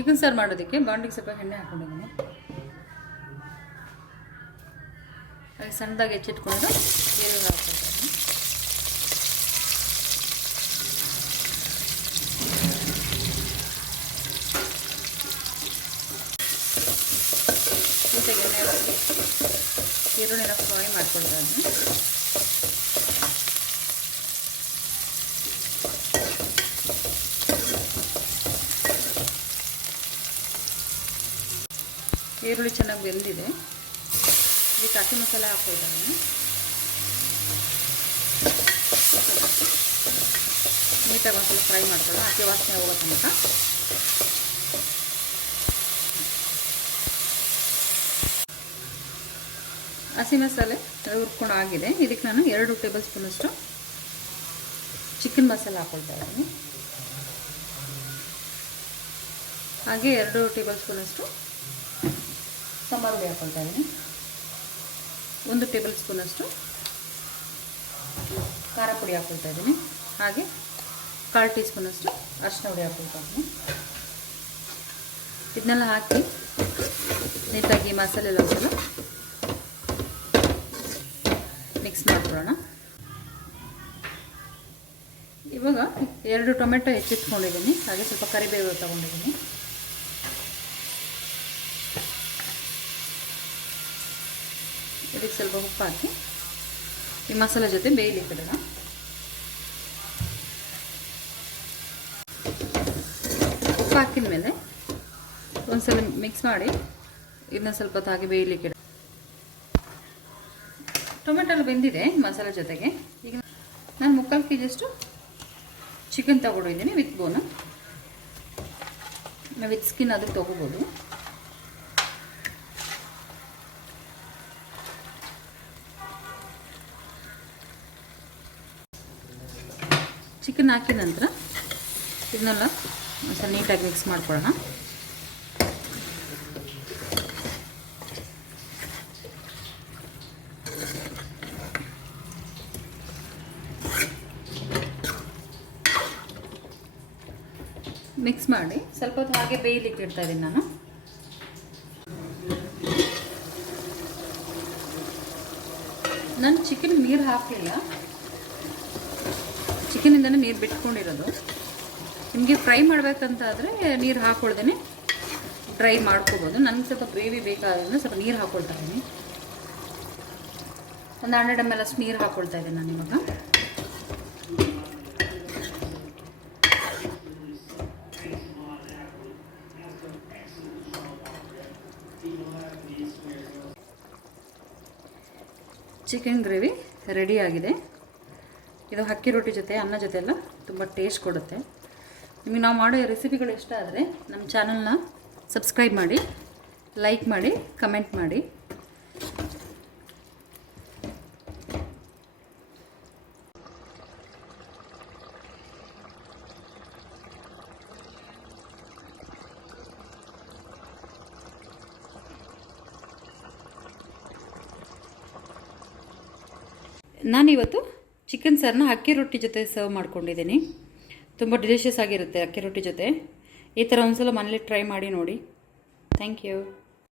Chicken ಸಾರು ಮಾಡೋದಕ್ಕೆ ಬಾಂಡಿಗೆ ಸ್ವಲ್ಪ ಎಣ್ಣೆ ಹಾಕೊಂಡಿದ್ದೀನಿ. ಹಾಗೆ ಸಣ್ಣದಾಗಿ ಹೆಚ್ಚಿಟ್ಕೊಂಡು ಈರುಳ್ಳಿ ಹಾಕ್ಕೊಳ್ತೀನಿ. ನೀಟಾಗಿ ಎಣ್ಣೆ ಹಾಕಿ ಈರುಳ್ಳಿನ ಫ್ರೈ ಮಾಡ್ಕೊಳ್ತಾ ಇದ್ದೀನಿ. ಈರುಳ್ಳಿ ಚೆನ್ನಾಗಿ ಬೆಂದಿದೆ. ಇದಕ್ಕೆ ಹಸಿ ಮಸಾಲೆ ಹಾಕ್ಕೊಳ್ತಾ ಇದ್ದೀನಿ. ನೀಟಾಗಿ ಒಂದು ಸ್ವಲ್ಪ ಫ್ರೈ ಮಾಡ್ಕೊಳ್ಳೋಣ, ಹಸಿ ವಾಸನೆ ಹೋಗೋ ತನಕ. ಹಸಿ ಮಸಾಲೆ ಹುರ್ಕೊಂಡು ಆಗಿದೆ. ಇದಕ್ಕೆ ನಾನು 2 ಟೇಬಲ್ ಸ್ಪೂನಷ್ಟು ಚಿಕನ್ ಮಸಾಲೆ ಹಾಕ್ಕೊಳ್ತಾ ಇದ್ದೀನಿ. ಹಾಗೆ 2 ಟೇಬಲ್ ಸ್ಪೂನಷ್ಟು ಸಾಂಬಾರು ಪುಡಿ ಹಾಕ್ಕೊಳ್ತಾ ಇದ್ದೀನಿ. 1 ಟೇಬಲ್ ಸ್ಪೂನಷ್ಟು ಖಾರ ಪುಡಿ ಹಾಕ್ಕೊಳ್ತಾ ಇದ್ದೀನಿ. ಹಾಗೆ 1/4 ಟೀ ಸ್ಪೂನಷ್ಟು ಅರಿಶಿನ ಪುಡಿ ಹಾಕ್ಕೊಳ್ತಾ ಇದ್ದೀನಿ. ಇದನ್ನೆಲ್ಲ ಹಾಕಿ ನೀಟಾಗಿ ಮಸಾಲೆ ಎಲ್ಲ ಒಂದ್ಸಲ ಮಿಕ್ಸ್ ಮಾಡ್ಕೊಳ್ಳೋಣ. ಇವಾಗ 2 ಟೊಮೆಟೊ ಹೆಚ್ಚಿಟ್ಕೊಂಡಿದ್ದೀನಿ. ಹಾಗೆ ಸ್ವಲ್ಪ ಕರಿಬೇವು ತೊಗೊಂಡಿದ್ದೀನಿ. ಇದಕ್ಕೆ ಸ್ವಲ್ಪ ಉಪ್ಪು ಹಾಕಿ ಈ ಮಸಾಲೆ ಜೊತೆ ಬೇಯಲಿಕ್ಕೆ ಇಡೋಣ. ಉಪ್ಪು ಹಾಕಿದ ಮೇಲೆ ಒಂದ್ಸಲ ಮಿಕ್ಸ್ ಮಾಡಿ ಇದನ್ನ ಸ್ವಲ್ಪ ಹೊತ್ತು ಹಾಗೆ ಬೇಯಲಿಕ್ಕೆ ಇಡ. ಟೊಮೆಟೊ ಎಲ್ಲ ಬೆಂದಿದೆ ಮಸಾಲೆ ಜೊತೆಗೆ. ಈಗ ನಾನು 3/4 kg ಚಿಕನ್ ತಗೊಂಡಿದ್ದೀನಿ ವಿತ್ ಬೋನು. ವಿತ್ ಸ್ಕಿನ್ ಅದಕ್ಕೆ ತೊಗೋಬೋದು. ಚಿಕನ್ ಹಾಕಿದ ನಂತರ ಇದನ್ನೆಲ್ಲ ಒಂದ್ಸಲ ನೀಟಾಗಿ ಮಿಕ್ಸ್ ಮಾಡ್ಕೊಳ್ಳೋಣ. ಮಿಕ್ಸ್ ಮಾಡಿ ಸ್ವಲ್ಪ ಹೊತ್ತು ಹಾಗೆ ಬೇಯಲಿಕ್ಕೆ ಇಡ್ತಾ ಇದ್ದೀನಿ ನಾನು. ನಾನು ಚಿಕನ್ ನೀರು ಹಾಕಲಿಲ್ಲ, ಚಿಕನಿಂದನೇ ನೀರು ಬಿಟ್ಕೊಂಡಿರೋದು. ನಿಮಗೆ ಫ್ರೈ ಮಾಡಬೇಕಂತಾದರೆ ನೀರು ಹಾಕ್ಕೊಳ್ದೇನೆ ಡ್ರೈ ಮಾಡ್ಕೋಬೋದು. ನನಗೆ ಸ್ವಲ್ಪ ಗ್ರೇವಿ ಬೇಕಾದ್ರೆ ಸ್ವಲ್ಪ ನೀರು ಹಾಕ್ಕೊಳ್ತಾ ಇದ್ದೀನಿ. ಒಂದು 100 ml ಅಷ್ಟು ನೀರು ಹಾಕ್ಕೊಳ್ತಾ ಇದ್ದೀನಿ ನಾನು ಇವಾಗ. ಚಿಕನ್ ಗ್ರೇವಿ ರೆಡಿ ಆಗಿದೆ. ಇದು ಅಕ್ಕಿ ರೊಟ್ಟಿ ಜೊತೆ ಅನ್ನ ಜೊತೆ ಎಲ್ಲ ತುಂಬ ಟೇಸ್ಟ್ ಕೊಡುತ್ತೆ. ನಿಮಗೆ ನಾವು ಮಾಡೋ ರೆಸಿಪಿಗಳು ಇಷ್ಟ ಆದರೆ ನಮ್ಮ ಚಾನಲ್ನ ಸಬ್ಸ್ಕ್ರೈಬ್ ಮಾಡಿ, ಲೈಕ್ ಮಾಡಿ, ಕಮೆಂಟ್ ಮಾಡಿ. ನಾನಿವತ್ತು ಚಿಕನ್ ಸಾರನ್ನ ಅಕ್ಕಿ ರೊಟ್ಟಿ ಜೊತೆ ಸರ್ವ್ ಮಾಡ್ಕೊಂಡಿದ್ದೀನಿ. ತುಂಬ ಡಿಲಿಷಿಯಸ್ ಆಗಿರುತ್ತೆ ಅಕ್ಕಿ ರೊಟ್ಟಿ ಜೊತೆ. ಈ ಥರ ಒಂದ್ಸಲ ಮನೇಲಿ ಟ್ರೈ ಮಾಡಿ ನೋಡಿ. Thank you.